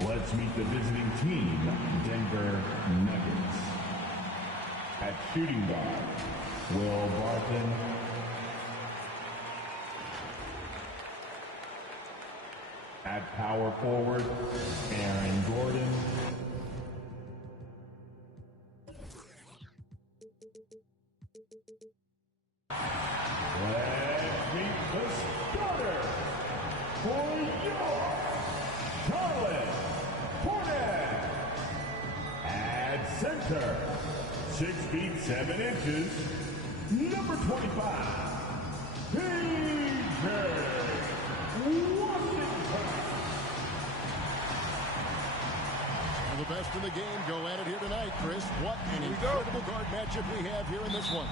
Let's meet the visiting team, Denver Nuggets. At shooting guard, Will Barton. At power forward, Aaron Gordon. Let's meet the starter for your Charlotte Hornets. At center, 6 feet 7 inches, number 25, PJ Washington. The best in the game go at it here tonight, Chris. What an incredible guard matchup we have here in this one.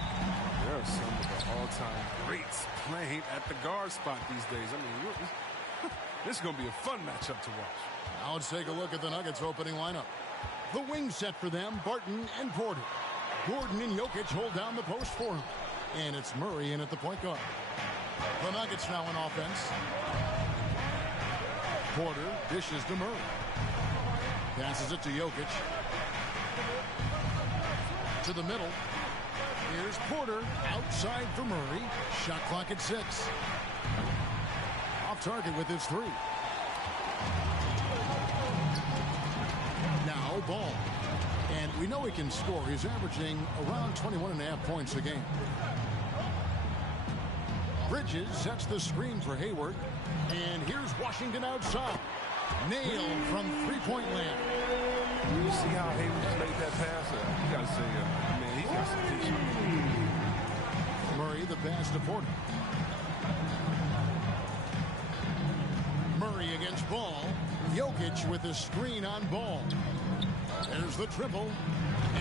There are some of the all-time greats playing at the guard spot these days. I mean, this is going to be a fun matchup to watch. Now let's take a look at the Nuggets opening lineup. The wing set for them, Barton and Porter. Gordon and Jokic hold down the post for him. And it's Murray in at the point guard. The Nuggets now in offense. Porter dishes to Murray. Passes it to Jokic. To the middle. Here's Porter outside for Murray. Shot clock at 6. Off target with his 3. Now Ball. And we know he can score. He's averaging around 21.5 points a game. Bridges sets the screen for Hayward. And here's Washington outside. Nailed from three-point land. You see how Hayward made that pass? You got to say, man, he's got some vision. Murray the pass to Porter. Murray against Ball. Jokic with the screen on Ball. There's the triple.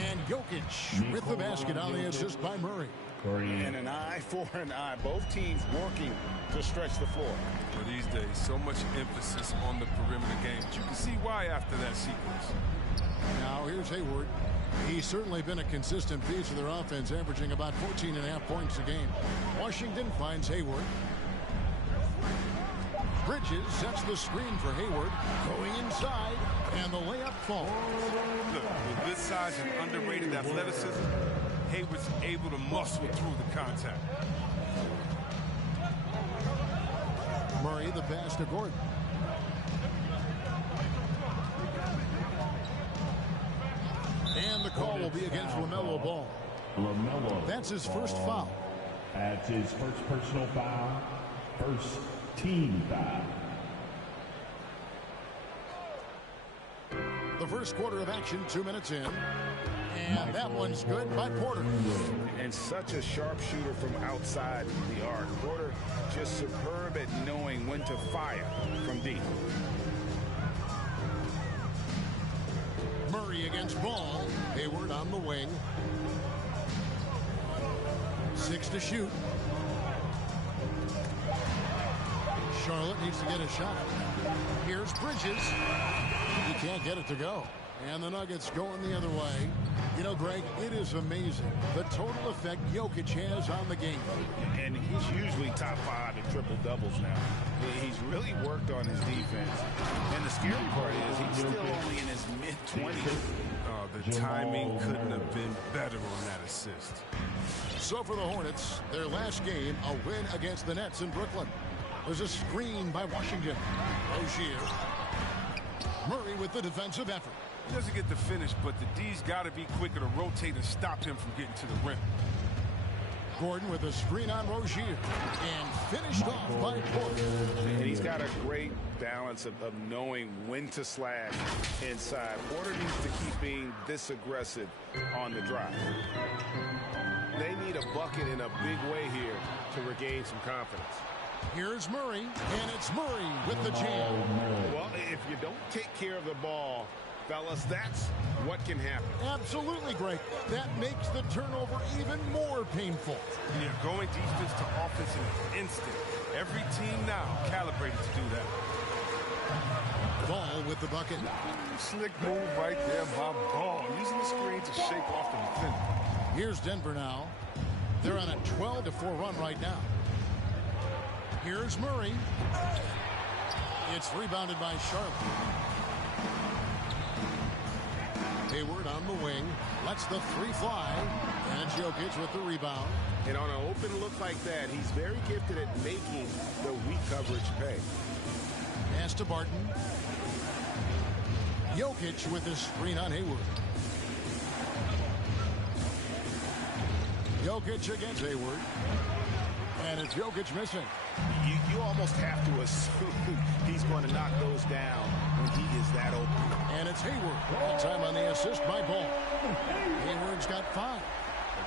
And Jokic with the basket on the assist by Murray. And an eye for an eye. Both teams working to stretch the floor. For these days, so much emphasis on the perimeter game. But you can see why after that sequence. Now here's Hayward. He's certainly been a consistent piece of their offense, averaging about 14.5 points a game. Washington finds Hayward. Bridges sets the screen for Hayward. Going inside, and the layup falls. Look, with this size and underrated athleticism, Hayward's able to muscle through the contact. Murray the pass to Gordon. And the call will be against LaMelo Ball. LaMelo. That's his first foul. That's his first personal foul. First team foul. The first quarter of action, 2 minutes in. And that one's good by Porter. And such a sharp shooter from outside the arc. Porter just superb at knowing when to fire from deep. Murray against Ball. Hayward on the wing. 6 to shoot. Charlotte needs to get a shot. Here's Bridges. He can't get it to go. And the Nuggets going the other way. You know, Greg, it is amazing the total effect Jokic has on the game. And he's usually top 5 in triple-doubles now. He's really worked on his defense. And the scary part is he's still only in his mid-20s. The timing couldn't have been better on that assist. So for the Hornets, their last game, a win against the Nets in Brooklyn. There's a screen by Washington. Rozier. Murray with the defensive effort. He doesn't get the finish, but the D's got to be quicker to rotate and stop him from getting to the rim. Gordon with a screen on Rozier. And finished off by Porter. And he's got a great balance of knowing when to slash inside. Porter needs to keep being this aggressive on the drive. They need a bucket in a big way here to regain some confidence. Here's Murray, and it's Murray with the jam. Well, if you don't take care of the ball, fellas, that's what can happen. Absolutely, Greg. That makes the turnover even more painful. Yeah, going defense to offense in an instant. Every team now calibrated to do that. Ball with the bucket. Slick move right there by Ball, using the screen to shake off the defender. Here's Denver now. They're on a 12-4 run right now. Here's Murray. It's rebounded by Charlotte. Hayward on the wing. Lets the three fly. And Jokic with the rebound. And on an open look like that, he's very gifted at making the weak coverage pay. Pass to Barton. Jokic with his screen on Hayward. Jokic against Hayward. And it's Jokic missing. You almost have to assume he's going to knock those down when he is that open. And it's Hayward. All time on the assist by Ball. Hayward's got 5.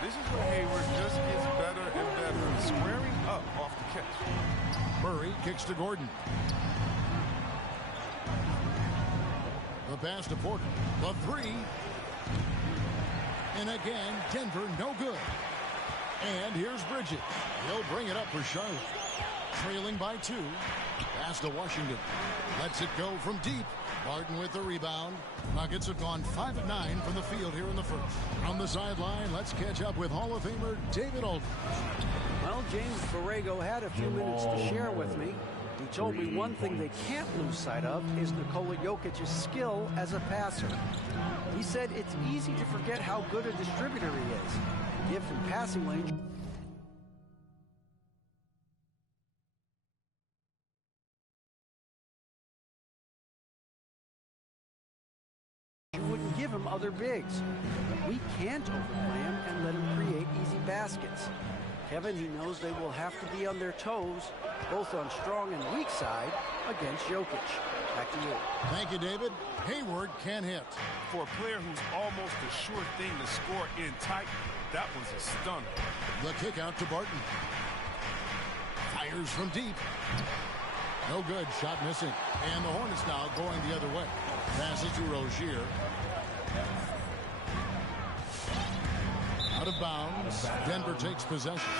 This is where Hayward just gets better and better, squaring up off the catch. Murray kicks to Gordon. The pass to Porter. The three. And again, Denver no good. And here's Bridges. He'll bring it up for Charlotte. Trailing by 2. Pass to Washington. Lets it go from deep. Barton with the rebound. Nuggets have gone 5 of 9 from the field here in the first. On the sideline, let's catch up with Hall of Famer David Aldridge. Well, James Borrego had a few minutes to share with me. He told me one thing they can't lose sight of is Nikola Jokic's skill as a passer. He said it's easy to forget how good a distributor he is. Give him passing lane. You wouldn't give him other bigs. But we can't overplay him and let him create easy baskets. Kevin, he knows they will have to be on their toes, both on strong and weak side, against Jokic. Back to you. Thank you, David. Hayward can hit. For a player who's almost a sure thing to score in tight, that was a stunner. The kick out to Barton. Fires from deep. No good. Shot missing. And the Hornets now going the other way. Passes to Rozier. Out of bounds. Denver takes possession.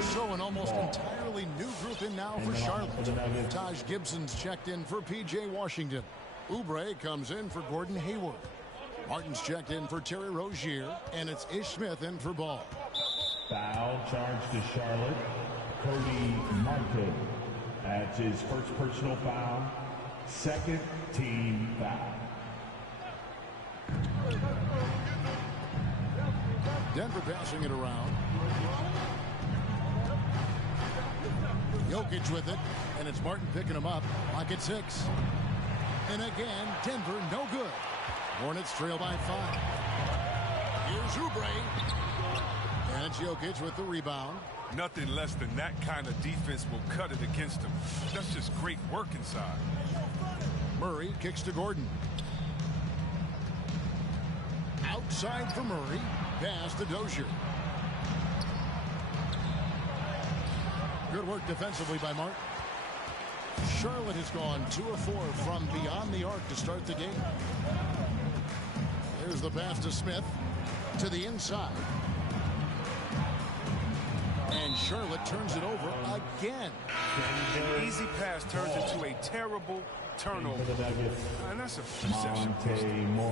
So an almost entirely new group in now for Charlotte. Taj Gibson's checked in for P.J. Washington. Oubre comes in for Gordon Hayward. Martin's checked in for Terry Rozier. And it's Ish Smith in for Ball. Foul charge to Charlotte. Cody Martin. That's his first personal foul. Second team foul. Denver passing it around. Jokic with it, and it's Martin picking him up. Lock at 6. And again, Denver no good. Hornets trail by 5. Here's Oubre. And it's Jokic with the rebound. Nothing less than that kind of defense will cut it against him. That's just great work inside. Murray kicks to Gordon. Outside for Murray. Pass to Dozier. Good work defensively by Martin. Charlotte has gone 2 of 4 from beyond the arc to start the game. There's the pass to Smith. To the inside. And Charlotte turns it over again. An easy pass turns into a terrible turnover. And that's a perception.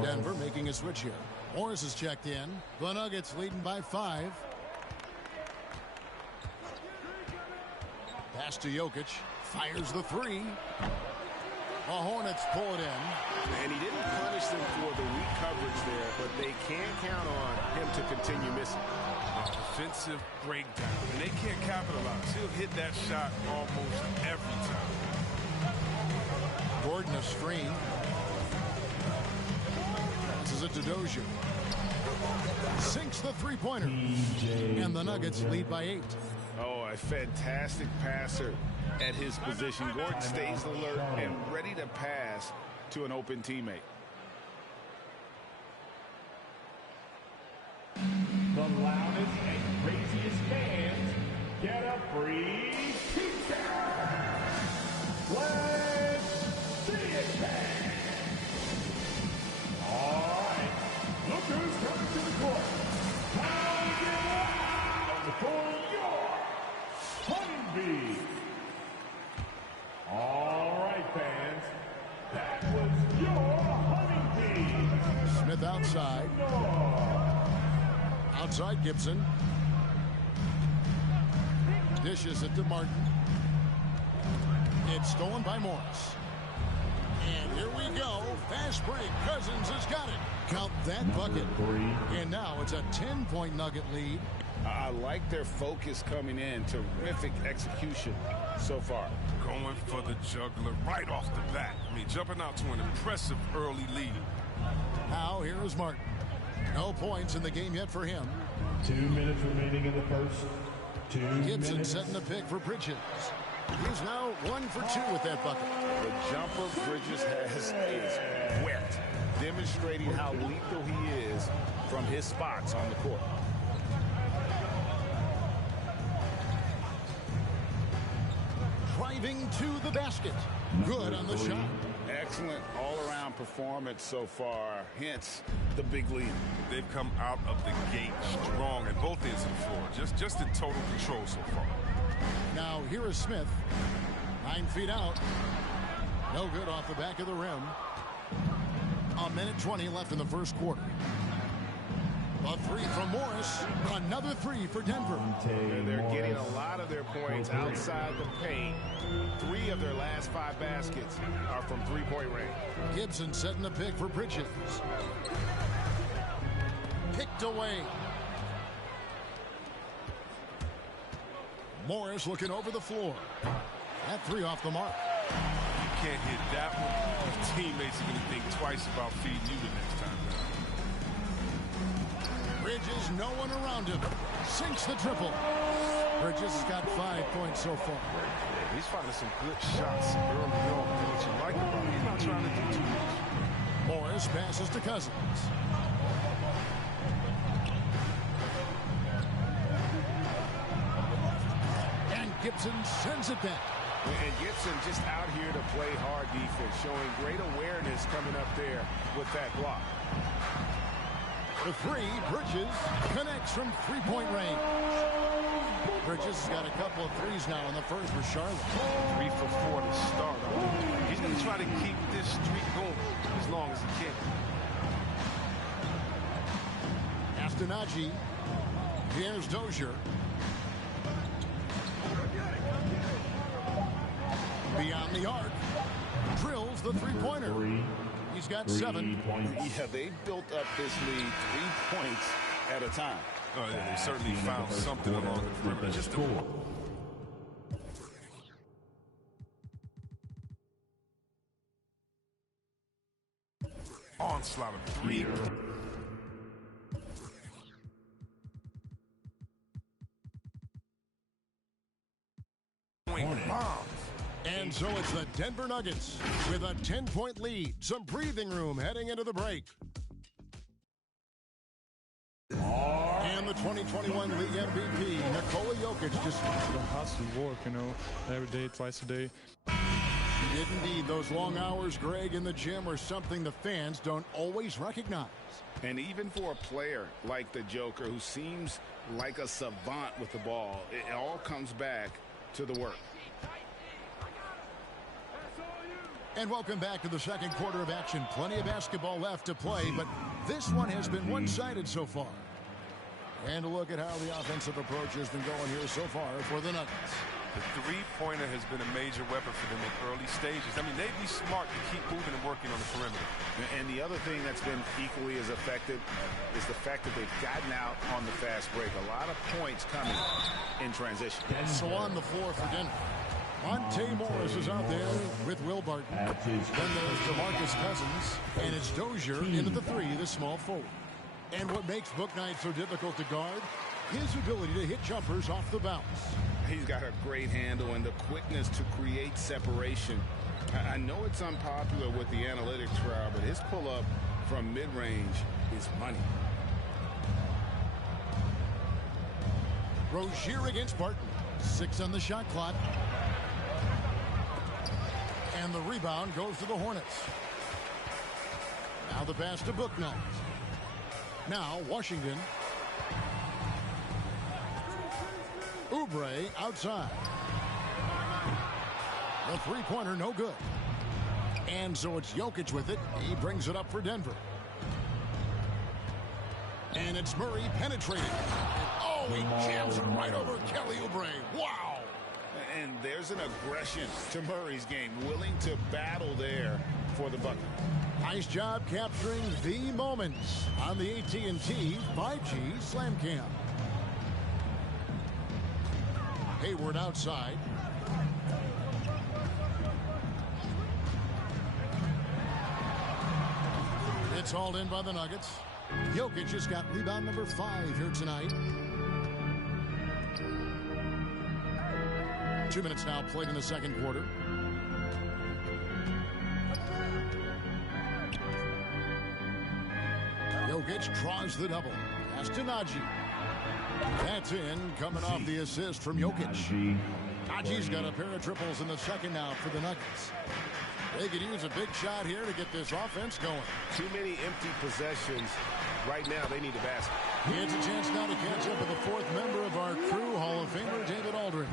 Denver making a switch here. Morris is checked in. The Nuggets leading by 5. Pass to Jokic. Fires the 3. The Hornets pull it in. And he didn't punish them for the weak coverage there, but they can count on him to continue missing. Defensive breakdown. And they can't capitalize. He'll hit that shot almost every time. Gordon a screen. Passes it to Dozier. Sinks the three-pointer. And the Nuggets lead by 8. Oh, a fantastic passer at his position. Gordon stays alert and ready to pass to an open teammate. The loudest and craziest fans get a free pizza. Let's see it, man. All right, look who's coming to the court. Time to get loud for your Honeybee. All right, fans, that was your Honeybee. Smith outside. Outside Gibson. Dishes it to Martin. It's stolen by Morris. And here we go. Fast break. Cousins has got it. Count that bucket. And now it's a 10-point Nugget lead. I like their focus coming in. Terrific execution so far. Going for the juggler right off the bat. I mean, jumping out to an impressive early lead. Now here is Martin. No points in the game yet for him. 2 minutes remaining in the first. Gibson setting the pick for Bridges. He's now 1 for 2 with that bucket. The jumper Bridges has is wet, demonstrating how lethal he is from his spots on the court. Driving to the basket. Good on the shot. Excellent all-around performance so far, hence the big lead. They've come out of the gate strong at both ends of the floor. Just in total control so far. Now here is Smith. 9 feet out. No good off the back of the rim. A minute 20 left in the first quarter. A 3 from Morris. Another 3 for Denver. They're getting a lot of their points outside the paint. 3 of their last 5 baskets are from three-point range. Gibson setting the pick for Bridges. Picked away. Morris looking over the floor. That 3 off the mark. You can't hit that one. Your teammates are going to think twice about feeding you the next time down. Bridges, no one around him. Sinks the triple. Bridges has got 5 points so far. He's finding some good shots early on. What you like about him, he's not trying to do too much. Morris passes to Cousins. And Gibson sends it back. And Gibson just out here to play hard defense, showing great awareness coming up there with that block. The 3, Bridges connects from three-point range. Bridges has got a couple of threes now in the first for Charlotte. 3 for 4 to start. He's going to try to keep this streak going as long as he can. Astonaghi. Here's Dozier. Beyond the arc. Drills the three-pointer. He's got 7. Yeah, they built up this lead 3 points at a time. Oh, yeah, they certainly found something along the perimeter. Just a onslaught of 3. Bomb. And so it's the Denver Nuggets with a 10-point lead. Some breathing room heading into the break. And the 2021 League MVP, Nikola Jokic, just the hustle work, every day, twice a day. Indeed, those long hours, Greg, in the gym are something the fans don't always recognize. And even for a player like the Joker, who seems like a savant with the ball, it all comes back to the work. And welcome back to the second quarter of action. Plenty of basketball left to play, but this one has been one-sided so far. And a look at how the offensive approach has been going here so far for the Nuggets. The three-pointer has been a major weapon for them in early stages. I mean, they'd be smart to keep moving and working on the perimeter. And the other thing that's been equally as effective is the fact that they've gotten out on the fast break. A lot of points coming in transition. So on the floor for Denver, Monte Morris is out there with Will Barton. Then there's DeMarcus Cousins, and it's Dozier into the 3, the small forward. And what makes Bouknight so difficult to guard? His ability to hit jumpers off the bounce. He's got a great handle and the quickness to create separation. I know it's unpopular with the analytics crowd, but his pull-up from mid-range is money. Rozier against Barton. 6 on the shot clock. And the rebound goes to the Hornets. Now the pass to Bouknight. Now Washington. Oubre outside. The three-pointer no good. And so it's Jokic with it. He brings it up for Denver. And it's Murray penetrating. And, oh, he jams it right over Kelly Oubre. Wow. And there's an aggression to Murray's game, willing to battle there for the bucket. Nice job capturing the moments on the AT&T 5G Slam Cam. Hayward outside. It's hauled in by the Nuggets. Jokic just got rebound number 5 here tonight. 2 minutes now played in the second quarter. Jokic draws the double. Pass to Najee. That's in, coming off the assist from Jokic. Najee's got a pair of triples in the second now for the Nuggets. They could use a big shot here to get this offense going. Too many empty possessions. Right now, they need a basket. He has a chance now to catch up with the 4th member of our crew, Hall of Famer David Aldridge.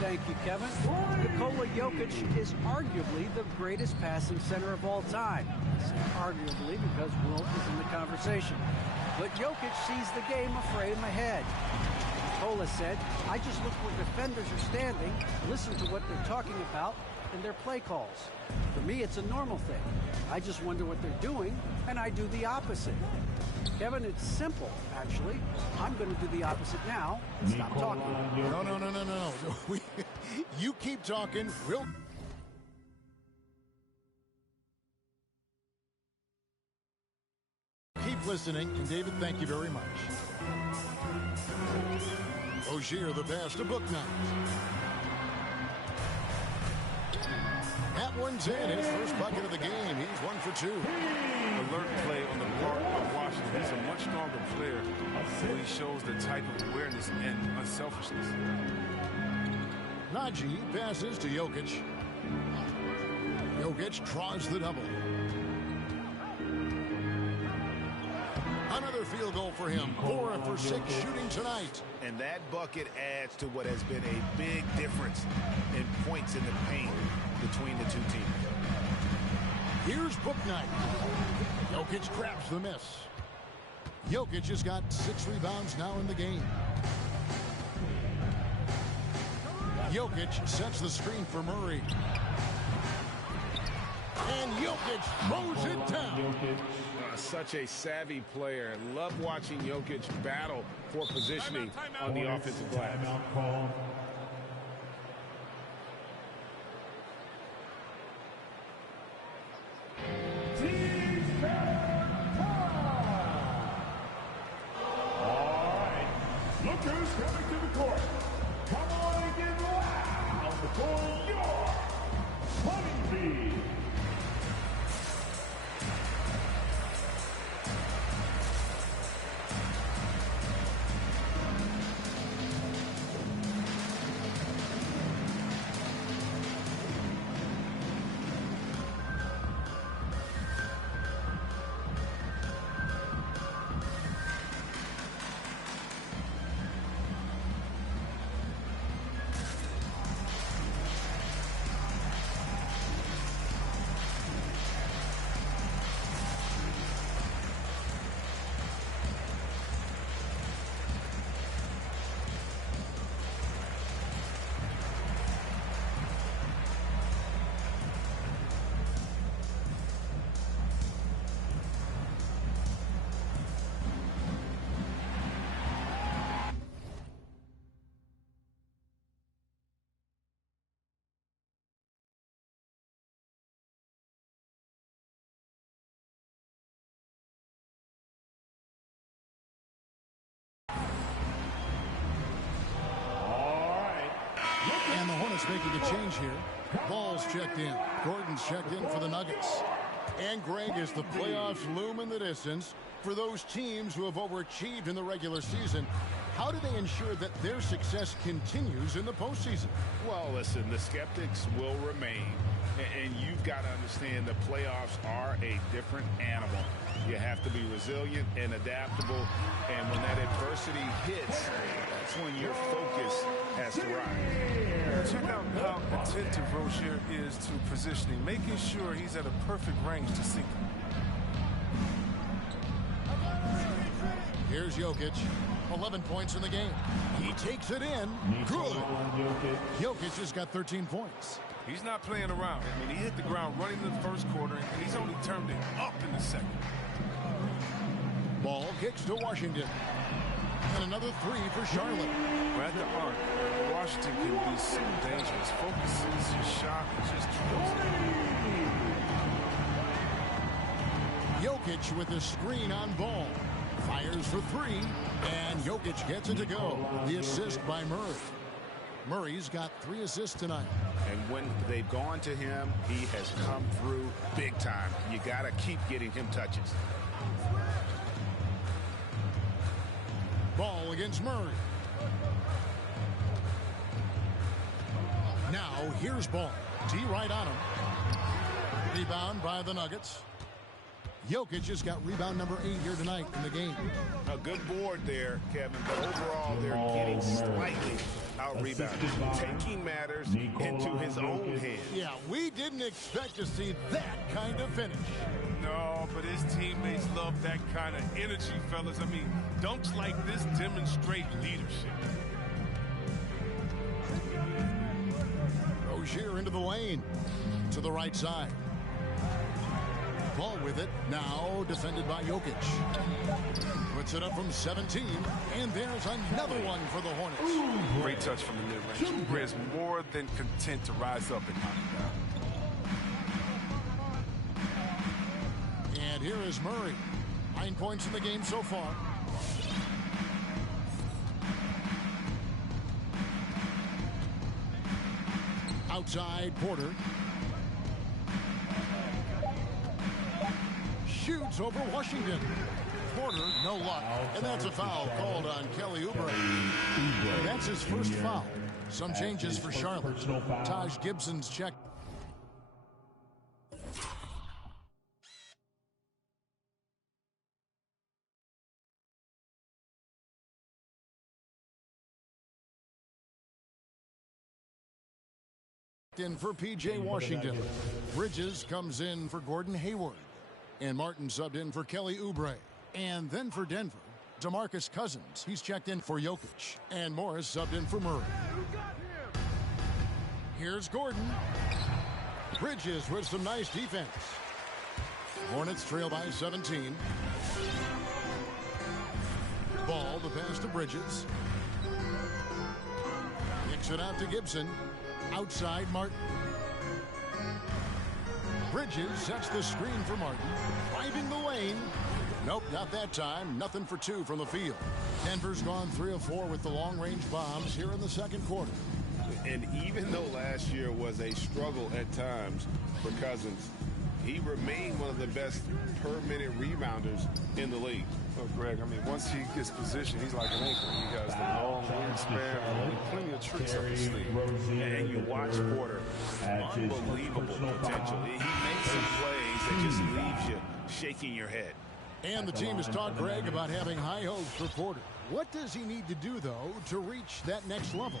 Thank you, Kevin. Nikola Jokic is arguably the greatest passing center of all time. I say arguably because Wilt is in the conversation. But Jokic sees the game a frame ahead. Nikola said, I just look where defenders are standing, listen to what they're talking about, and their play calls. For me, it's a normal thing. I just wonder what they're doing, and I do the opposite. Kevin, it's simple, actually. I'm going to do the opposite now and stop talking. No. You keep talking. We'll... Keep listening, and David, thank you very much. Ogier the pass to Bouknight. That one's in, his first bucket of the game. He's 1 for 2. Alert play on the part of Washington. He's a much stronger player when he shows the type of awareness and unselfishness. Najee passes to Jokic. Jokic draws the double. Another field goal for him. 4 for 6 shooting tonight. And that bucket adds to what has been a big difference in points in the paint between the two teams. Here's Bouknight. Jokic grabs the miss. Jokic has got 6 rebounds now in the game. Jokic sets the screen for Murray. And Jokic throws it down. Such a savvy player. Love watching Jokic battle for positioning on the offensive glass. Lookers coming to the court. Come on and get loud for your Honeybee. And the Hornets making a change here. Ball's checked in. Gordon's checked in for the Nuggets. And Greg, as the playoffs loom in the distance, for those teams who have overachieved in the regular season, how do they ensure that their success continues in the postseason? Well, listen, the skeptics will remain. And you've got to understand the playoffs are a different animal. You have to be resilient and adaptable. And when that adversity hits, that's when your focus has to rise. Check out how attentive Rozier is to positioning, making sure he's at a perfect range to sink. Here's Jokic. 11 points in the game. He takes it in. Good. Jokic has got 13 points. He's not playing around. I mean, he hit the ground running in the first quarter, and he's only turned it up in the second. Ball kicks to Washington. And another three for Charlotte. Well, at the arc, Washington can be so dangerous. Focuses his shot and just drills it. Jokic with a screen on Ball. Fires for three, and Jokic gets it to go. The assist by Murray. Murray's got 3 assists tonight. And when they've gone to him, he has come through big time. You got to keep getting him touches. Ball against Murray. Now here's Ball. T right on him. Rebound by the Nuggets. Jokic has got rebound number 8 here tonight in the game. A good board there, Kevin, but overall they're getting slightly out-rebounded. Taking matters into his own hands. Yeah, we didn't expect to see that kind of finish. No, but his teammates love that kind of energy, fellas. I mean, dunks like this demonstrate leadership. Rozier into the lane. To the right side. Ball with it. Now defended by Jokic. Puts it up from 17. And there's another one for the Hornets. Great touch from the mid-range. Oubre is more than content to rise up and knock it down. And here is Murray. 9 points in the game so far. Outside, Porter. Shoots over Washington. Porter, no luck. And that's a foul called on Kelly Oubre. That's his first foul. Some changes for Charlotte. Taj Gibson's check. In for P.J. Washington. Bridges comes in for Gordon Hayward. And Martin subbed in for Kelly Oubre. And then for Denver, DeMarcus Cousins. He's checked in for Jokic. And Morris subbed in for Murray. Here's Gordon. Bridges with some nice defense. Hornets trail by 17. Ball to pass to Bridges. Kicks it out to Gibson. Outside Martin. Bridges sets the screen for Martin. Driving the lane. Nope, not that time. Nothing for 2 from the field. Denver's gone 3 of 4 with the long-range bombs here in the second quarter. And even though last year was a struggle at times for Cousins, he remained one of the best per-minute rebounders in the league. Oh, Greg, I mean, once he gets positioned, he's like an anchor. He has the long wingspan and plenty of tricks up his sleeve. And you watch Porter, unbelievable potential. He makes some plays that just leaves you shaking your head. And the team has talked, Greg, about having high hopes for Porter. What does he need to do, though, to reach that next level?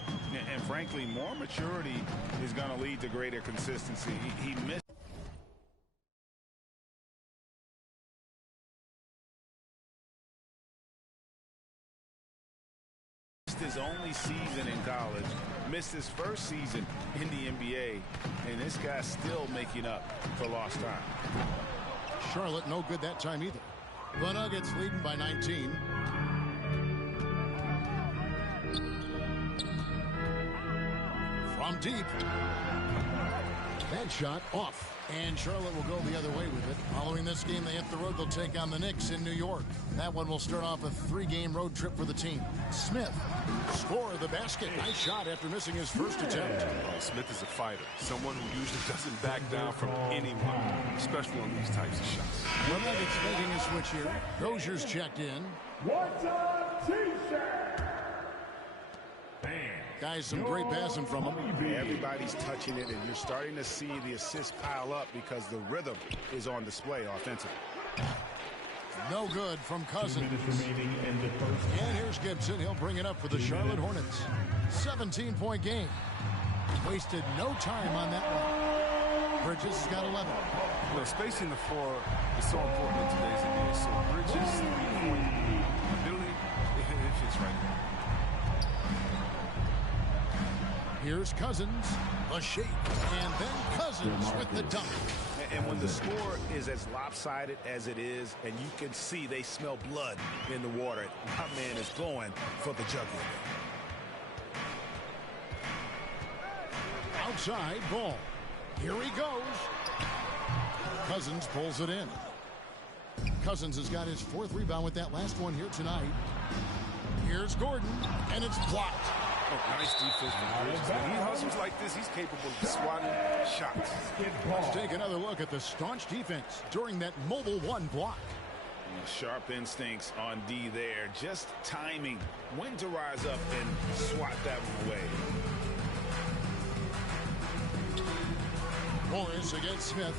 And frankly, more maturity is going to lead to greater consistency. He missed his only season in college, missed his first season in the NBA, and this guy's still making up for lost time. Charlotte no good that time either. The Nuggets leading by 19. From deep. That shot off. And Charlotte will go the other way with it. Following this game, they hit the road. They'll take on the Knicks in New York. That one will start off a 3-game road trip for the team. Smith, score the basket. Nice shot after missing his first attempt. Smith is a fighter, someone who usually doesn't back down from anyone, especially on these types of shots. The Nuggets making a switch here. Rozier's checked in. What's up, T-shirt? Guys, some great passing from him. Everybody's touching it, and you're starting to see the assists pile up because the rhythm is on display offensively. No good from Cousins. And here's Gibson. He'll bring it up for the Charlotte Hornets. 17-point game. Wasted no time on that one. Bridges has got 11. You know, spacing the floor is so important in today's NBA. So Bridges' three-point ability, it fits right Here's Cousins, a shake, and then Cousins with the dunk. And when the score is as lopsided as it is, and you can see they smell blood in the water, my man is going for the jugular. Outside ball. Here he goes. Cousins pulls it in. Cousins has got his 4th rebound with that last one here tonight. Here's Gordon, and it's blocked. Oh, nice defense from Bridges. When he hustles like this, he's capable of swatting shots. Let's take another look at the staunch defense during that mobile 1 block. Sharp instincts on D there. Just timing when to rise up and swat that one away. Morris against Smith.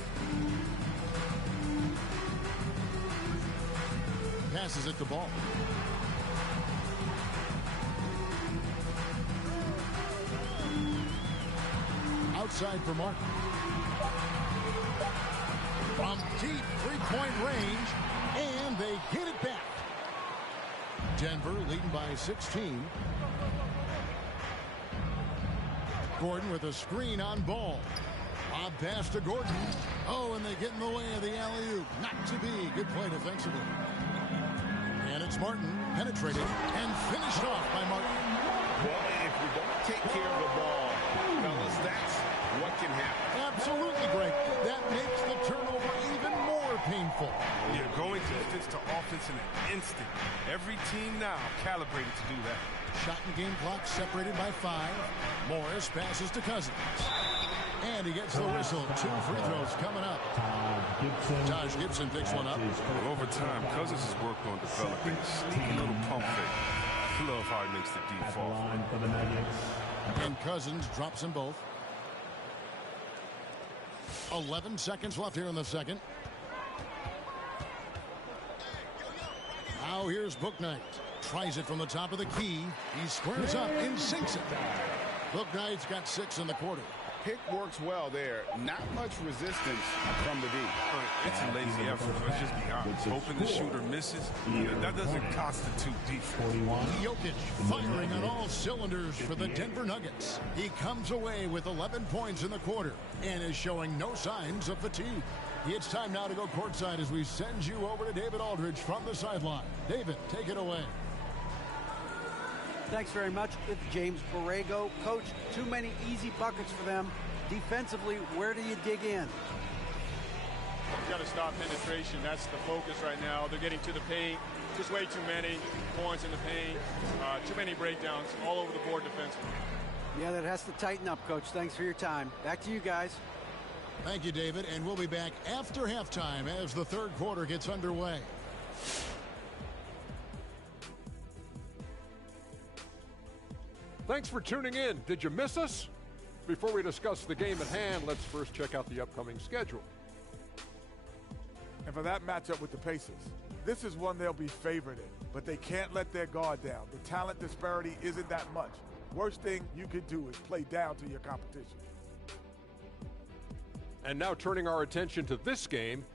Passes it to Ball. Outside for Martin. From deep 3-point range, and they get it back. Denver leading by 16. Gordon with a screen on Ball. Lob pass to Gordon. Oh, and they get in the way of the alley-oop. Not to be. Good play defensively. And it's Martin penetrated and finished off by Martin. Well, if you don't take care of the ball, fellas, that's what can happen. Absolutely great. That makes the turnover even more painful. Yeah, going defense to offense in an instant. Every team now calibrated to do that. Shot and game clock separated by 5. Morris passes to Cousins. And he gets the whistle. 2 free throws coming up. Taj Gibson picks one up. Well, over time, Cousins has worked on developing a sneaky little pump fake. Love how he makes the deep fall. And Cousins drops them both. 11 seconds left here in the second. Now here's Bouknight. Tries it from the top of the key. He squares up and sinks it. Bouknight's got 6 in the quarter. Pick works well there. Not much resistance from the D. It's a lazy effort. Let's just be honest. Hoping the shooter misses, that doesn't constitute defense. Jokic firing on all cylinders for the Denver Nuggets. He comes away with 11 points in the quarter and is showing no signs of fatigue. It's time now to go courtside as we send you over to David Aldridge from the sideline. David, take it away. Thanks very much. It's James Borrego. Coach, too many easy buckets for them. Defensively, where do you dig in? You've got to stop penetration. That's the focus right now. They're getting to the paint. Just way too many points in the paint. Too many breakdowns all over the board defensively. Yeah, that has to tighten up, Coach. Thanks for your time. Back to you guys. Thank you, David. And we'll be back after halftime as the third quarter gets underway. Thanks for tuning in. Did you miss us? Before we discuss the game at hand, let's first check out the upcoming schedule. And for that matchup with the Pacers, this is one they'll be favored in, but they can't let their guard down. The talent disparity isn't that much. Worst thing you could do is play down to your competition. And now turning our attention to this game,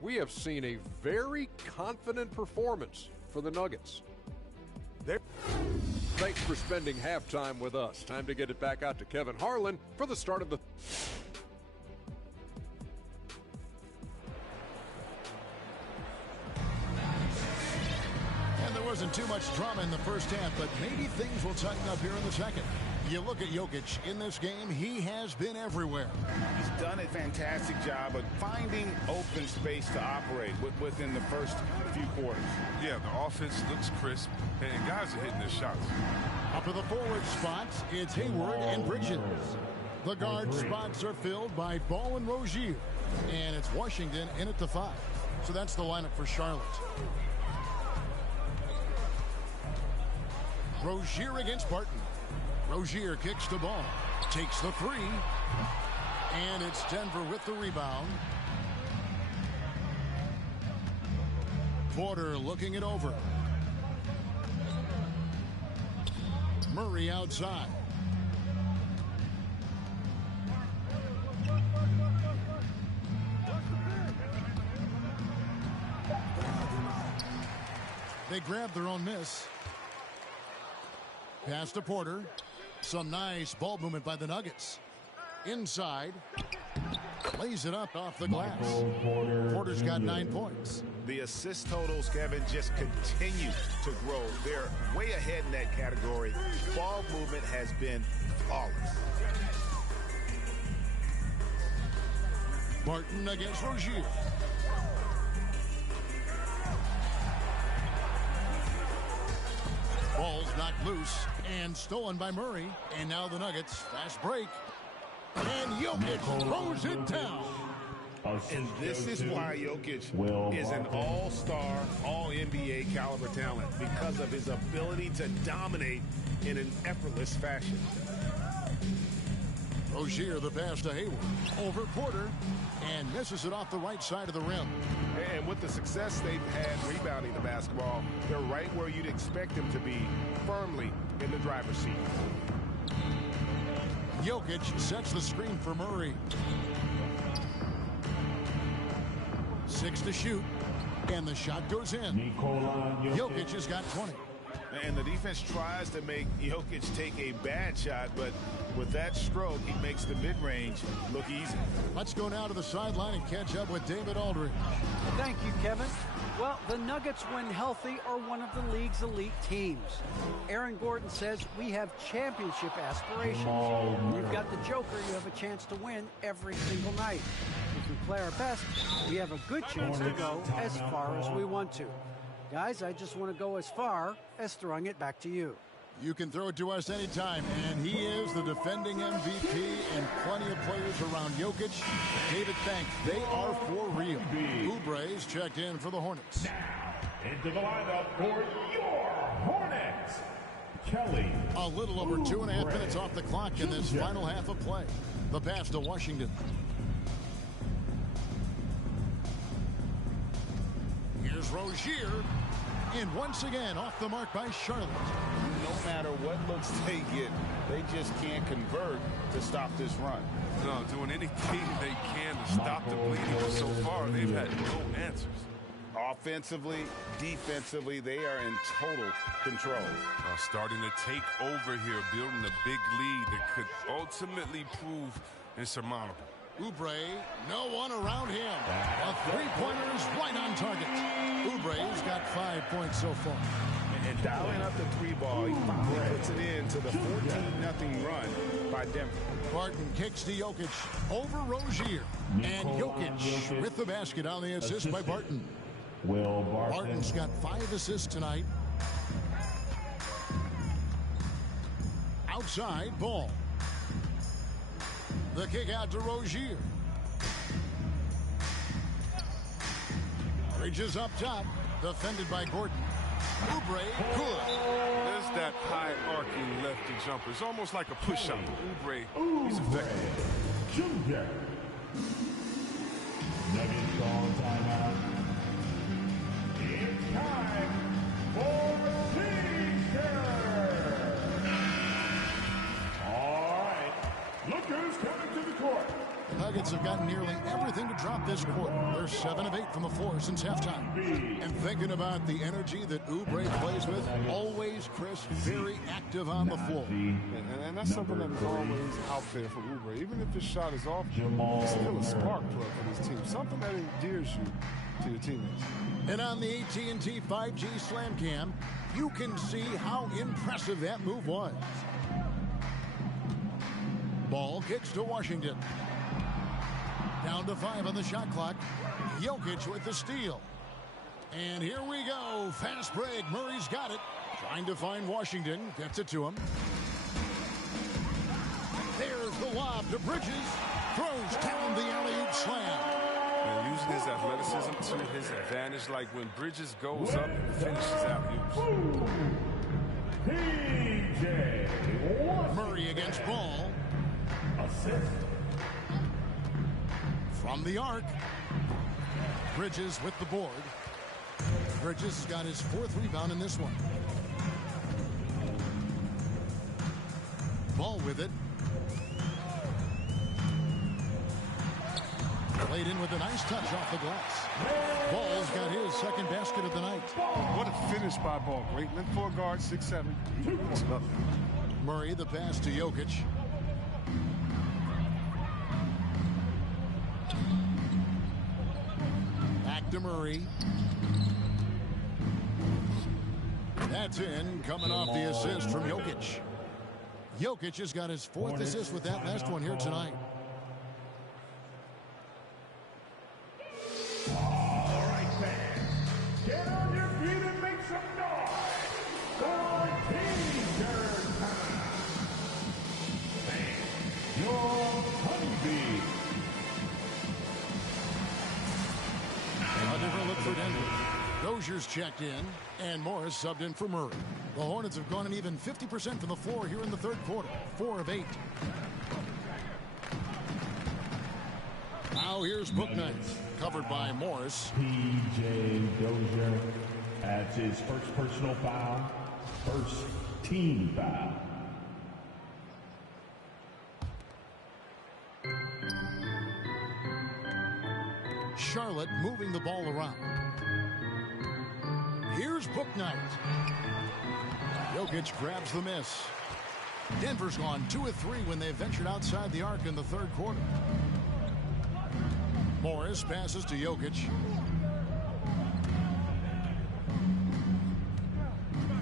we have seen a very confident performance for the Nuggets. Thanks for spending halftime with us. Time to get it back out to Kevin Harlan for the start of the... And there wasn't too much drama in the first half, but maybe things will tighten up here in the second. You look at Jokic in this game, he has been everywhere. He's done a fantastic job of finding open space to operate within the first few quarters. Yeah, the offense looks crisp, and guys are hitting their shots. Up to the forward spots, it's Hayward and Bridges. The guard spots are filled by Ball and Rozier. And it's Washington in at the 5. So that's the lineup for Charlotte. Rozier against Barton. Rozier kicks the ball, takes the 3, and it's Denver with the rebound. Porter looking it over. Murray outside. They grab their own miss. Pass to Porter. Some nice ball movement by the Nuggets. Inside. Lays it up off the glass. Porter's got 9 points. The assist totals, Kevin, just continue to grow. They're way ahead in that category. Ball movement has been flawless. Barton against Rozier. Ball's knocked loose and stolen by Murray. And now the Nuggets. Fast break. And Jokic throws it down. And this is why Jokic is an all-star, all-NBA caliber talent, because of his ability to dominate in an effortless fashion. Rozier, the pass to Hayward. Over Porter. And misses it off the right side of the rim. And with the success they've had rebounding the basketball, they're right where you'd expect them to be, firmly in the driver's seat. Jokic sets the screen for Murray. 6 to shoot. And the shot goes in. Jokic has got 20. And the defense tries to make Jokic take a bad shot, but with that stroke, he makes the mid-range look easy. Let's go now to the sideline and catch up with David Aldridge. Thank you, Kevin. Well, the Nuggets, when healthy, are one of the league's elite teams. Aaron Gordon says we have championship aspirations. You've got the Joker, you have a chance to win every single night. If we play our best, we have a good chance to go as far as we want to. Guys, I just want to go as far as throwing it back to you. You can throw it to us anytime, and he is the defending MVP and plenty of players around Jokic. David, thanks. They are for real. Oubre's checked in for the Hornets. Now, into the lineup for your Hornets, Kelly. A little over 2.5 minutes off the clock in this final half of play. The pass to Washington. Here's Rozier. And once again, off the mark by Charlotte. No matter what looks they get, they just can't convert to stop this run. No, doing anything they can to stop the bleeding, but so far they've had no answers. Offensively, defensively, they are in total control. Starting to take over here, building a big lead that could ultimately prove insurmountable. Oubre, no one around him. A three-pointer is right on target. Oubre's got 5 points so far. And dialing up the three ball, he finally puts it into the 14-0 run by Denver. Barton kicks to Jokic over Rozier. And Jokic with the basket on the assist by Barton. Barton's got 5 assists tonight. Outside ball. The kick out to Rozier. Bridges up top. Defended by Gordon. Oubre, good. There's that high arcing lefty jumper. It's almost like a push-up. Oubre, he's effective. Junior. Nuggets on timeout. It's time for teacher. All right. Look who's coming to the court. The Nuggets have gotten nearly everything to drop this quarter. They're 7 of 8 from the floor since halftime. And thinking about the energy that Oubre plays with, always crisp, very active on the floor. And that's something that is always out there for Oubre. Even if his shot is off, it's still a spark plug for this team. Something that endears you to your teammates. And on the AT&T 5G Slam Cam, you can see how impressive that move was. Ball kicks to Washington. Down to 5 on the shot clock. Jokic with the steal. And here we go. Fast break. Murray's got it. Trying to find Washington. Gets it to him. There's the lob to Bridges. Throws down the alley-oop slam. And using his athleticism to his advantage, like when Bridges goes up and finishes alley-oops. Murray against Ball. Assist. From the arc. Bridges with the board. Bridges has got his 4th rebound in this one. Ball with it. Played in with a nice touch off the glass. Ball's got his 2nd basket of the night. What a finish by Ball. Great length for a guard, 6'7". Murray, the pass to Jokic. Back to Murray. That's in, coming off the assist from Jokic. Jokic has got his 4th assist with that last one here tonight. All right, fans. Get on your feet and make some noise for T-shirt time. And your honeybee. A different look for Denver. Dozier's checked in, and Morris subbed in for Murray. The Hornets have gone an even 50% from the floor here in the third quarter. 4 of 8. Now here's Bouknight, covered by Morris. P.J. Dozier adds his first personal foul, first team foul. Charlotte moving the ball around. Here's Bouknight. Jokic grabs the miss. Denver's gone 2 of 3 when they ventured outside the arc in the third quarter. Morris passes to Jokic.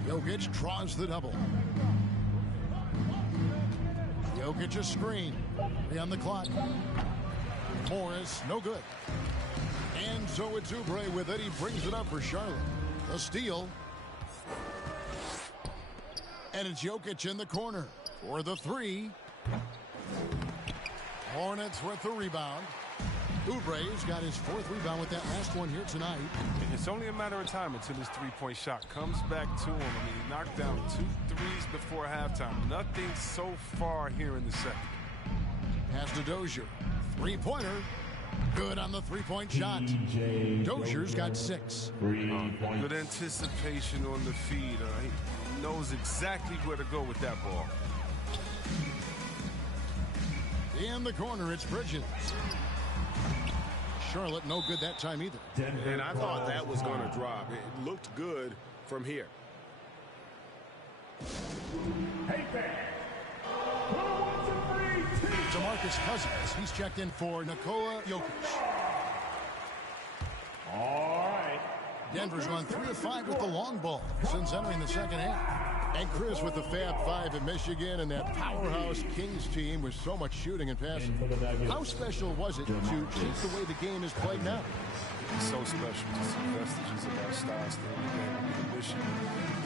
Jokic draws the double. Jokic a screen. 3 on the clock. Morris, no good. And so it's Oubre with it. He brings it up for Charlotte. A steal. And it's Jokic in the corner for the 3. Hornets with the rebound. Oubre's got his 4th rebound with that last one here tonight. It's only a matter of time until his three-point shot comes back to him. I mean, he knocked down 2 threes before halftime. Nothing so far here in the second. Pass to Dozier. 3-pointer. Good on the 3-point shot. Dozier's got 6. Good anticipation on the feed. He knows exactly where to go with that ball. In the corner, it's Bridges. Charlotte no good that time either. And I thought that was going to drop. It looked good from here. Hey, fans. Who wants a free T-shirt? DeMarcus Cousins. He's checked in for Nikola Jokic. All right. Denver's gone 3 of 5 with the long ball since entering the second half. And Chris with the Fab 5 at Michigan and that powerhouse Kings team with so much shooting and passing. How special was it to change the way the game is played now? It's so special to see vestiges of our style still in the game. In Michigan,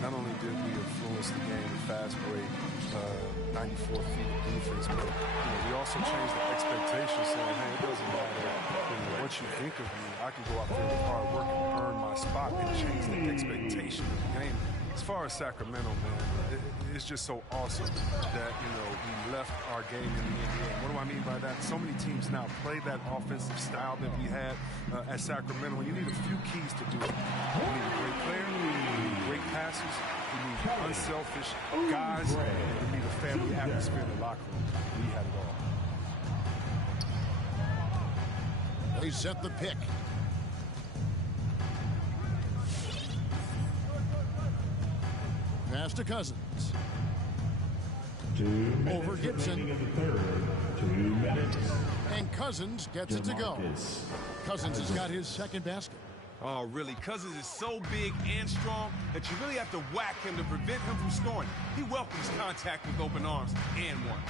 not only did we influence the game with fast break, 94 feet of defense, but we also changed the expectations, saying, hey, it doesn't matter what you think of me. I can go out there with hard work and earn my spot and change the expectation of the game. As far as Sacramento, man, it's just so awesome that, we left our game in the NBA. What do I mean by that? So many teams now play that offensive style that we had at Sacramento, and you need a few keys to do it. You need a great player, you need great passes, you need unselfish guys, and you need a family atmosphere in the locker room. We had it all. They set the pick. Pass to Cousins. 2 minutes Over Gibson. remaining in the third. 2 minutes. And Cousins gets it to go. Cousins has got his 2nd basket. Oh, really? Cousins is so big and strong that you really have to whack him to prevent him from scoring. He welcomes contact with open arms and one.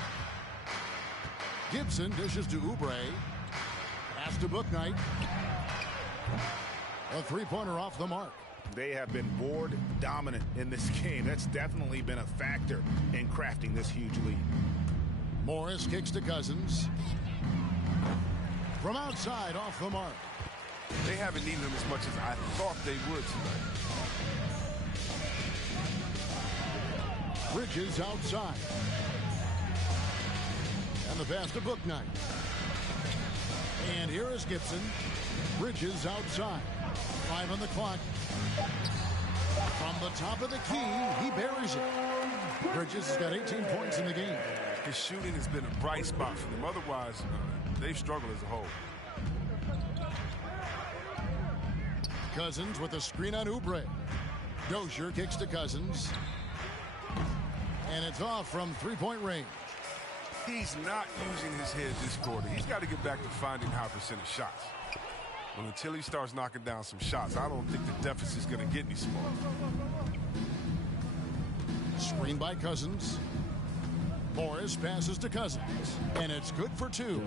Gibson dishes to Oubre. Pass to Bouknight. A 3-pointer off the mark. They have been board dominant in this game. That's definitely been a factor in crafting this huge lead. Morris kicks to Cousins. From outside, off the mark. They haven't needed him as much as I thought they would tonight. Bridges outside. And the pass to Bouknight. And here is Gibson. Bridges outside. 5 on the clock. From the top of the key, he buries it. Bridges has got 18 points in the game. His shooting has been a bright spot for them. Otherwise, they've struggled as a whole. Cousins with a screen on Oubre. Dozier kicks to Cousins. And it's off from three-point range. He's not using his head this quarter. He's got to get back to finding high percentage shots. Well, until he starts knocking down some shots, I don't think the deficit's going to get any smaller. Screen by Cousins. Morris passes to Cousins. And it's good for two.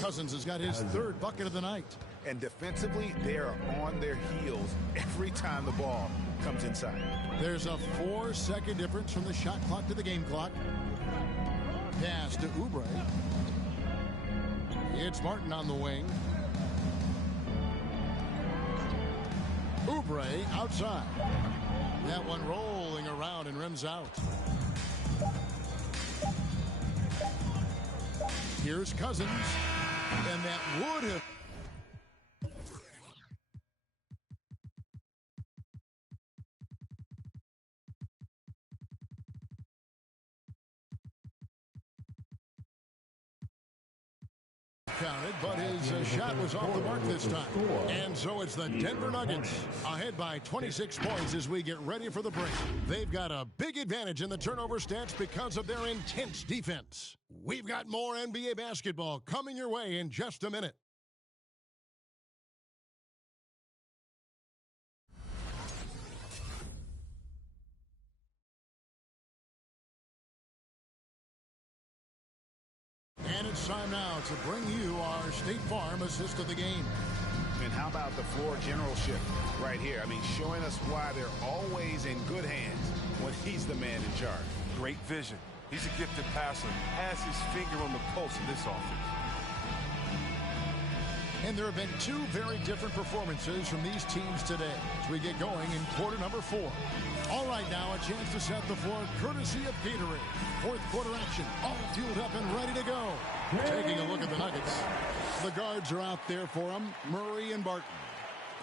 Cousins has got his third bucket of the night. And defensively, they are on their heels every time the ball comes inside. There's a 4-second difference from the shot clock to the game clock. Pass to Oubre. It's Martin on the wing. Oubre outside. That one rolling around and rims out. Here's Cousins. And that would have... counted, but his shot was off the mark this time. And so it's the Denver Nuggets ahead by 26 points as we get ready for the break. They've got a big advantage in the turnover stats because of their intense defense. We've got more NBA basketball coming your way in just a minute. And it's time now to bring you our State Farm assist of the game. And how about the floor generalship right here? I mean, showing us why they're always in good hands when he's the man in charge. Great vision. He's a gifted passer. Has his finger on the pulse of this offense. And there have been two very different performances from these teams today as we get going in quarter number 4. All right, now a chance to set the floor courtesy of Gatorade. Fourth quarter action, all fueled up and ready to go. Taking a look at the Nuggets. The guards are out there for them, Murray and Barton.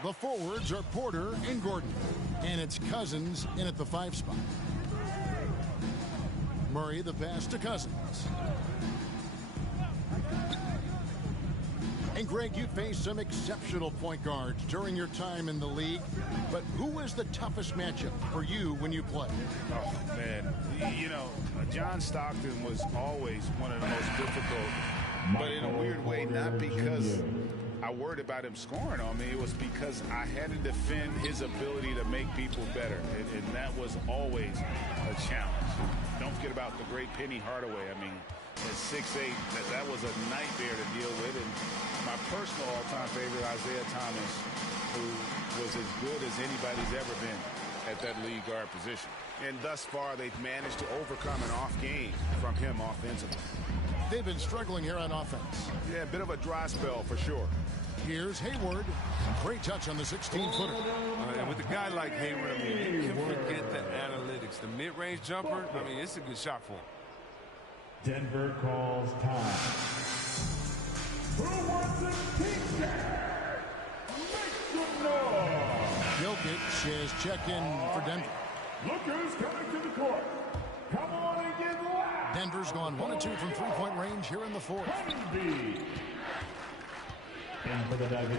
The forwards are Porter and Gordon. And it's Cousins in at the 5 spot. Murray the pass to Cousins. And Greg, you faced some exceptional point guards during your time in the league, but who is the toughest matchup for you when you play? Oh, man. You know, John Stockton was always one of the most difficult, but in a weird way, not because I worried about him scoring on me. It was because I had to defend his ability to make people better, and that was always a challenge. Don't forget about the great Penny Hardaway. I mean, at 6'8", that was a nightmare to deal with. And my personal all-time favorite, Isaiah Thomas, who was as good as anybody's ever been at that lead guard position. And thus far, they've managed to overcome an off game from him offensively. They've been struggling here on offense. Yeah, a bit of a dry spell for sure. Here's Hayward. Great touch on the 16-footer. And with a guy like Hayward, I mean, you can forget the analytics. The mid-range jumper, I mean, it's a good shot for him. Denver calls time. Who wants a kickback? Make some noise. Jokic is check-in for Denver. Look who's coming to the court. Come on and get loud. Denver's gone 1 of 2 from three-point range here in the fourth.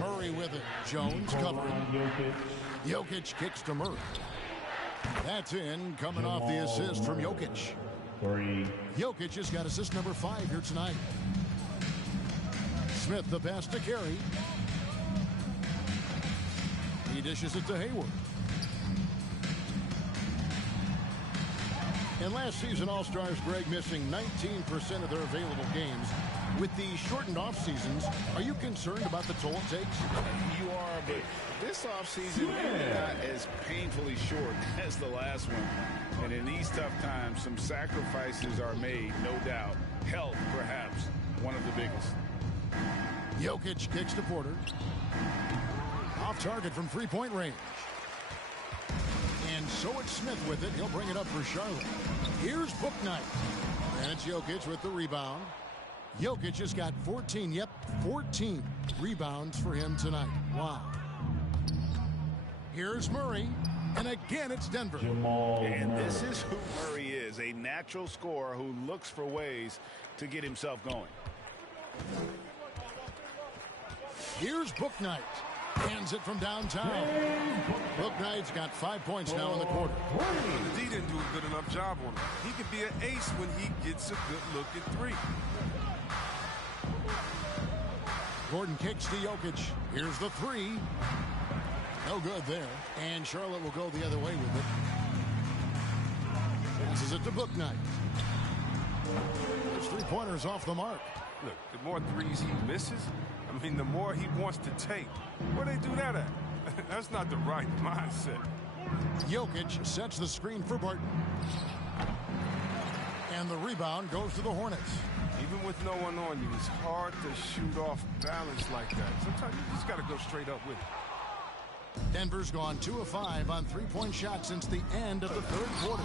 Murray with it. Jones covering. Jokic kicks to Murray. That's in, coming off the assist from Jokic. Jokic has got assist number 5 here tonight. Smith the pass to Carey. He dishes it to Hayward. And last season, All-Stars Greg missing 19% of their available games. With the shortened off seasons, are you concerned about the toll it takes? You are, but this offseason maybe not as painfully short as the last one. And in these tough times, some sacrifices are made, no doubt. Health, perhaps, one of the biggest. Jokic kicks to Porter. Off target from three-point range. And so it's Smith with it. He'll bring it up for Charlotte. Here's Bouknight. And it's Jokic with the rebound. Jokic has got 14 rebounds for him tonight. Wow. Here's Murray. And again, it's Denver. And this is who Murray is, a natural scorer who looks for ways to get himself going. Here's Bouknight. Hands it from downtown. Bouknight's got 5 points now in the quarter. The D didn't do a good enough job on him. He could be an ace when he gets a good look at three. Gordon kicks to Jokic. Here's the three. No good there. And Charlotte will go the other way with it. Passes it to Bouknight. His three-pointers off the mark. Look, the more threes he misses, I mean, the more he wants to take. Where they do that at? That's not the right mindset. Jokic sets the screen for Barton. And the rebound goes to the Hornets. Even with no one on you, it's hard to shoot off balance like that. Sometimes you just got to go straight up with it. Denver's gone 2 of 5 on three-point shots since the end of the third quarter.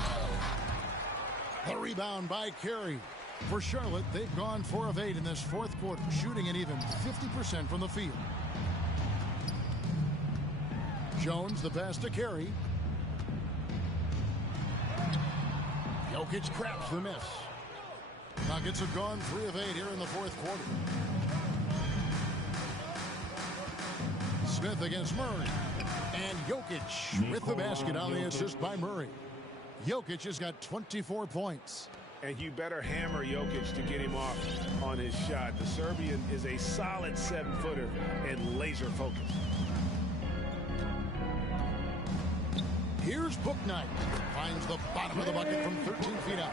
The rebound by Carey. For Charlotte, they've gone 4 of 8 in this fourth quarter, shooting an even 50% from the field. Jones, the pass to Carey. Jokic craps the miss. Nuggets have gone 3 of 8 here in the fourth quarter. Smith against Murray. And Jokic with the basket on the assist by Murray. Jokic has got 24 points. And you better hammer Jokic to get him off on his shot. The Serbian is a solid 7-footer and laser focused. Here's Bouknight. Finds the bottom of the bucket from 13 feet out.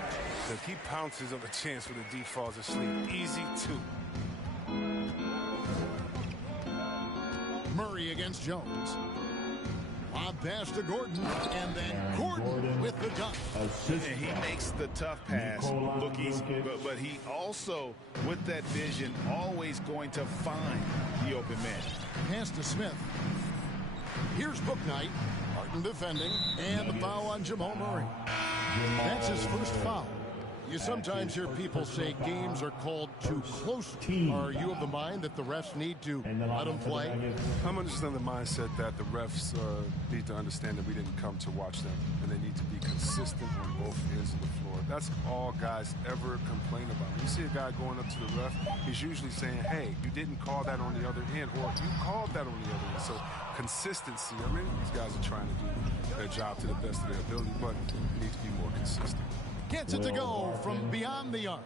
Look, he pounces on the chance where the D falls asleep. Easy two. Murray against Jones. Lob pass to Gordon, and then Gordon with the dunk. And he makes the tough pass look easy, but he also, with that vision, always going to find the open man. Pass to Smith. Here's Bouknight. Martin defending, and the foul on Jamal Murray. That's his first foul. You sometimes hear people say games are called too close. Are you of the mind that the refs need to let them play? I'm understanding the mindset that the refs need to understand that we didn't come to watch them, and they need to be consistent on both ends of the floor. That's all guys ever complain about. When you see a guy going up to the ref, he's usually saying, hey, you didn't call that on the other end, or you called that on the other end. So consistency, I mean, these guys are trying to do their job to the best of their ability, but they need to be more consistent. Gets it to go from beyond the arc.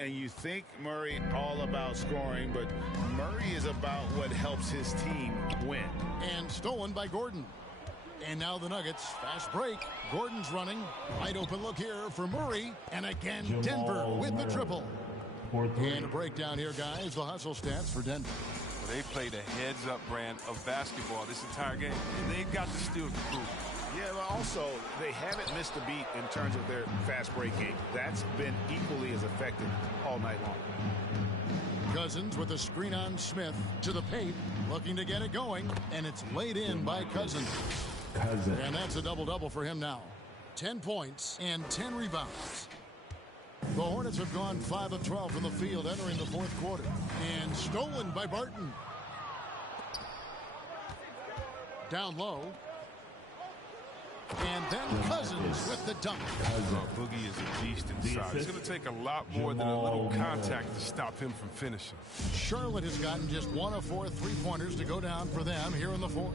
And you think Murray all about scoring, but Murray is about what helps his team win. And stolen by Gordon. And now the Nuggets, fast break. Gordon's running. Wide open look here for Murray. And again, Denver with the triple. And a breakdown here, guys. The hustle stats for Denver. Well, they played a heads-up brand of basketball this entire game. They've got the steals to prove it. Yeah, but also, they haven't missed a beat in terms of their fast break game. That's been equally as effective all night long. Cousins with a screen on Smith to the paint, looking to get it going, and it's laid in by Cousins. And that's a double-double for him now. 10 points and 10 rebounds. The Hornets have gone 5 of 12 from the field entering the fourth quarter. And stolen by Barton. Down low. And then Cousins with the dunk. Boogie is a beast inside. It's going to take a lot more than a little contact to stop him from finishing. Charlotte has gotten just 1 of 4 three-pointers to go down for them here in the fourth.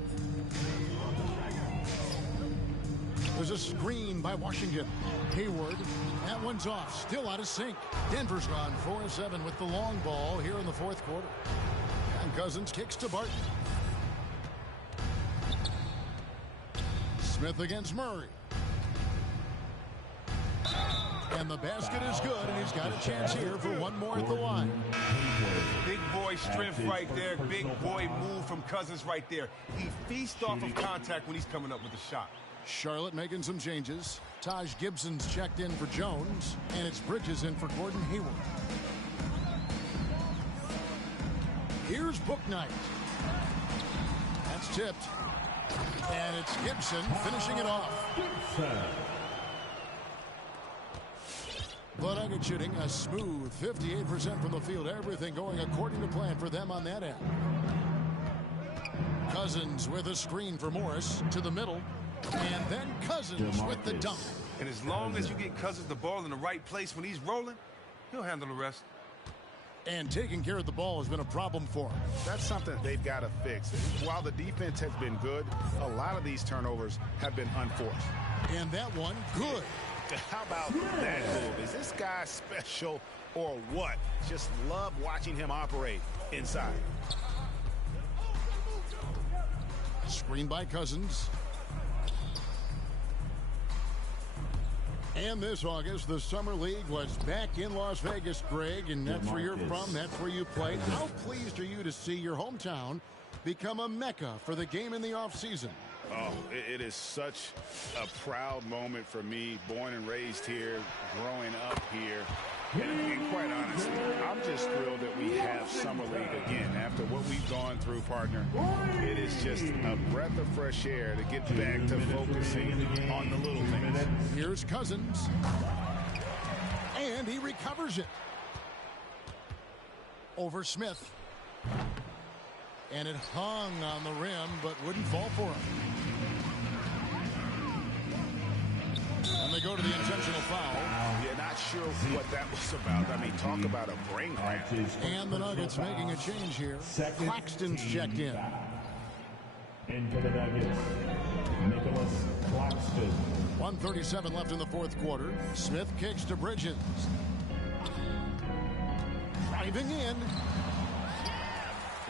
There's a screen by Washington. Hayward, that one's off, still out of sync. Denver's gone 4 of 7 with the long ball here in the fourth quarter. And Cousins kicks to Barton. Smith against Murray. And the basket is good, and he's got a chance here for one more at the line. Big boy strength right there. Big boy move from Cousins right there. He feasts off of contact when he's coming up with a shot. Charlotte making some changes. Taj Gibson's checked in for Jones, and it's Bridges in for Gordon Hayward. Here's Bouknight. That's tipped. And it's Gibson finishing it off. The Nuggets shooting a smooth 58% from the field. Everything going according to plan for them on that end. Cousins with a screen for Morris to the middle. And then Cousins with the dunk. And as long as you get Cousins the ball in the right place when he's rolling, he'll handle the rest. And taking care of the ball has been a problem for them. That's something they've got to fix. While the defense has been good, a lot of these turnovers have been unforced. And that one, good. How about that move? Is this guy special or what? Just love watching him operate inside. Screen by Cousins. And this August, the Summer League was back in Las Vegas, Greg, and that's where you're from, that's where you play. How pleased are you to see your hometown become a mecca for the game in the offseason? Oh, it is such a proud moment for me, born and raised here, growing up here. And quite honestly, I'm just thrilled that we have Summer League again. After what we've gone through, partner, it is just a breath of fresh air to get back to focusing on the little things. Here's Cousins. And he recovers it. Over Smith. And it hung on the rim, but wouldn't fall for him. And they go to the intentional foul. Yeah, not sure what that was about. I mean, talk about a brain cramp. And the Nuggets making a change here. Claxton's checked in. And for the Nuggets, Nicholas Claxton. 1:37 left in the fourth quarter. Smith kicks to Bridges. Driving in.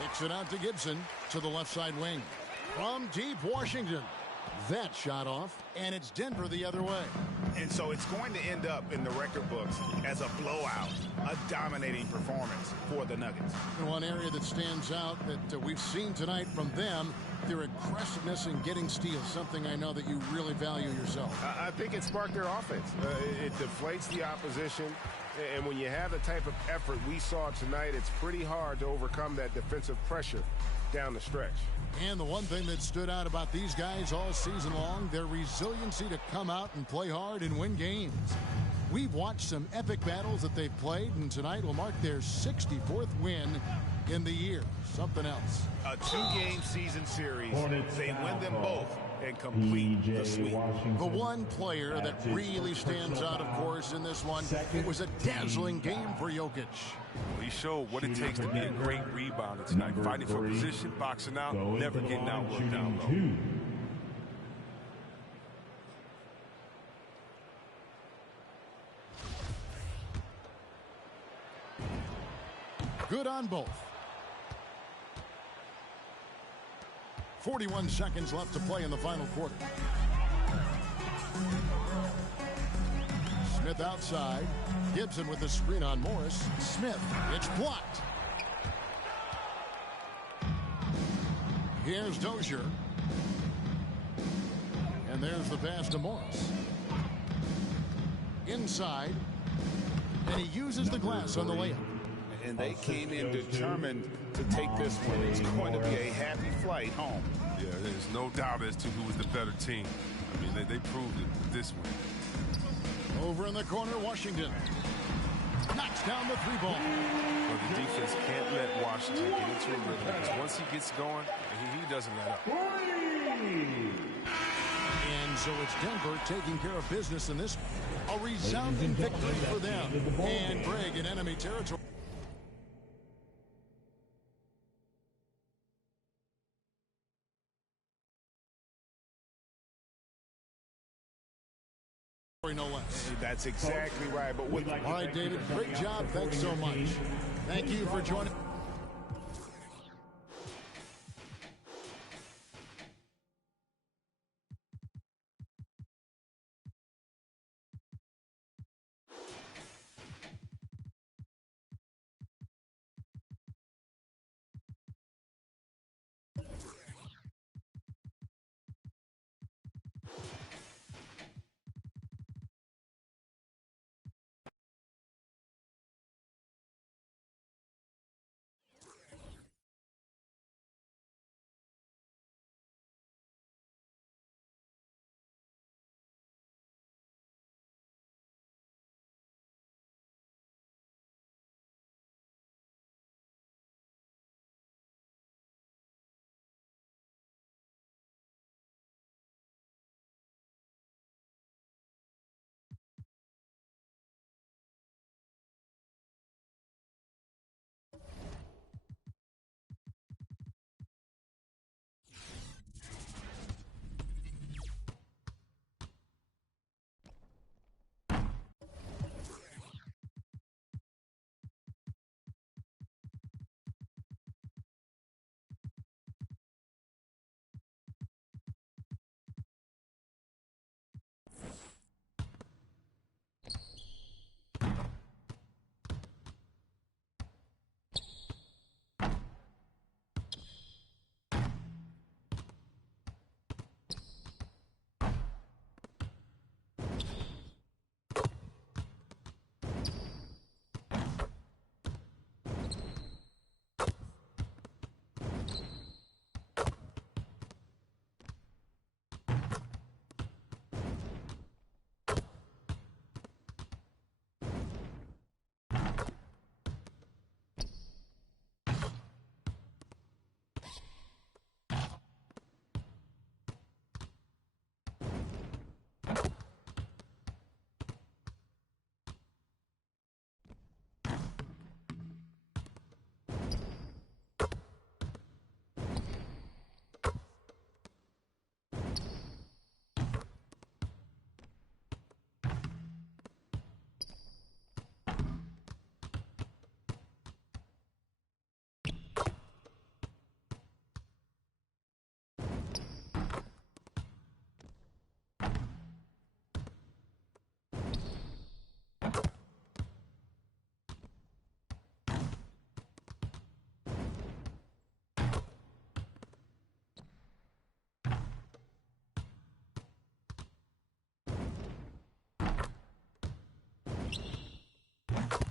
Kicks it out to Gibson to the left side wing. From deep Washington. That shot off, and it's Denver the other way. And so it's going to end up in the record books as a blowout, a dominating performance for the Nuggets. And one area that stands out that we've seen tonight from them, their aggressiveness in getting steals, something I know that you really value yourself. I think it sparked their offense. It deflates the opposition, and when you have the type of effort we saw tonight, it's pretty hard to overcome that defensive pressure down the stretch. And the one thing that stood out about these guys all season long, their resiliency to come out and play hard and win games. We've watched some epic battles that they've played, and tonight will mark their 64th win in the year. Something else. A two-game season series. They win them both and complete the sweep. The one player that really stands out, of course, in this one, it was a dazzling game for Jokic. Well, he showed what it takes to be a great rebounder tonight. Fighting for position, boxing out, never getting outworked down low. Good on both. 41 seconds left to play in the final quarter. Smith outside. Gibson with the screen on Morris. Smith, it's blocked. Here's Dozier. And there's the pass to Morris. Inside. And he uses the glass on the layup. And they came in determined to take this one. It's going to be a happy flight home. Yeah, there's no doubt as to who was the better team. I mean, they proved it with this one. Over in the corner, Washington knocks down the three ball. Well, the defense can't let Washington get into a rhythm, because once he gets going, he doesn't let up. And so it's Denver taking care of business in this one. A resounding victory for them. And Greg in enemy territory. No less. That's exactly right. But all right, David, great job. Thanks so much. Thank you for joining. it.